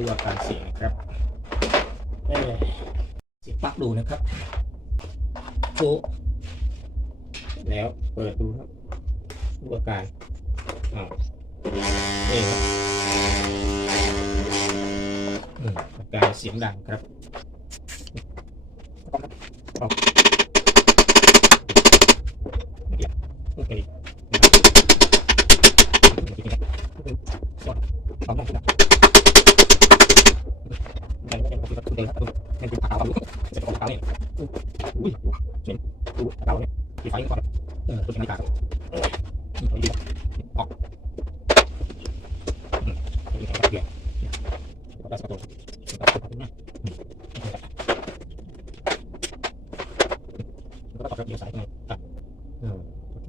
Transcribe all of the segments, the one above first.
ดูอาการเสียงนะครับเอ้ยเสียปลั๊กดูนะครับโชแล้วเปิดดูครับดูอาการอ้าวนี่ครับอืมอาการเสียงดังครับเอาเดี๋ยวโอเคเอามอง นก็เป็นปกติครับเดินครับนั่นคือขาวครับเสร็จของขาวนี่อุ้ยเห็นดูขาเนี่ยมีไฟก่อนเออตัวนาฬิกาออกอืมนี่ครับเดี๋ยวเดี๋ยวได้สักตัวก็ต่อเดียวสายไปครับเออ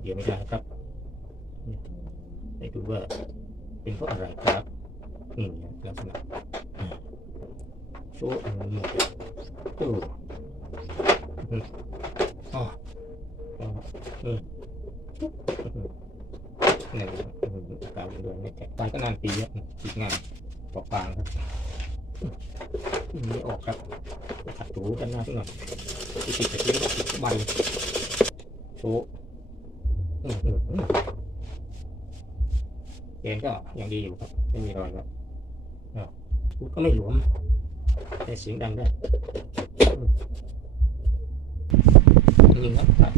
เดียวไม่ได้ครับได้ดูว่าเป็นเพราะอะไรครับอืมลักษณะ โชว์อันนี้โอ้อืมอ๋ออ๋อเนี่อาการด้วยไม่แตกตายก็นานปีแล้วติดงานปอกปางครับไม่ออกครับขัดถูกันหน้าสักหน่อยติดติดติดติดใบโชว์เกณฑ์ก็ยังดีอยู่ครับ ไม่มีรอยครับอ่าพูก็ไม่หลวม แต่เสียงดังได้อืมนี่ครับ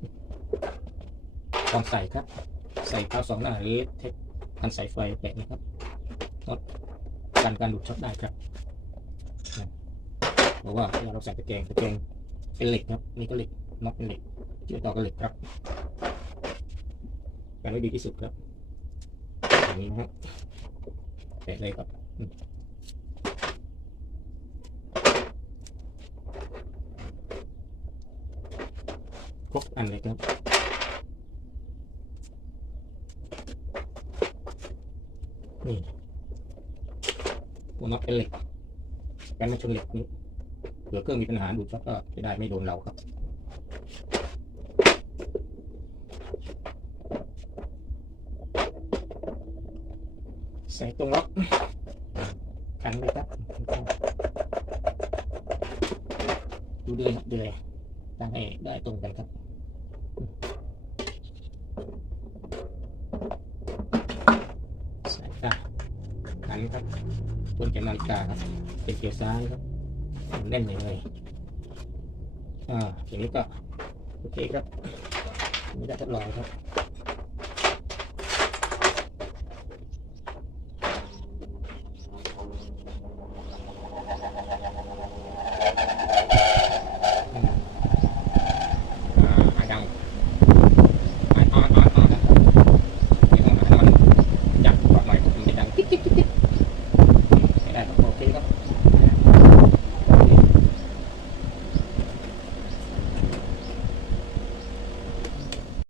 อืมก่อนใส่ครับ ใส่กาวสองหน้าหรือเทปพันสายไฟแปะนะครับน็อตกันการหลุดช็อตได้ครับอืมเพราะว่าเวลาเราใส่ตะแกรงตะแกรงเป็นเหล็กครับนี่ก็เหล็กน็อตเป็นเหล็กเชื่อมต่อกับเหล็กครับการไว้ดีที่สุดครับอย่างนี้นะครับเสร็จเลยครับ อืมครบอันเลยครับนี่หัวน็อตเป็นเหล็กกันมาชนเหล็กนี้เผื่อเครื่องมีปัญหาดูดช็อตก็จะได้ไม่โดนเราครับใส่ตรงล็อกขันเลยครับดูเดือยเดือย ตั้งให้ได้ตรงกันครับใส่ค่ะขันครับต้นแกนนาฬิกาครับเป็นเกียวซ้ายครับแน่นเลยอ่าทีนี้ก็โอเคครับนี่ได้ทดลองครับ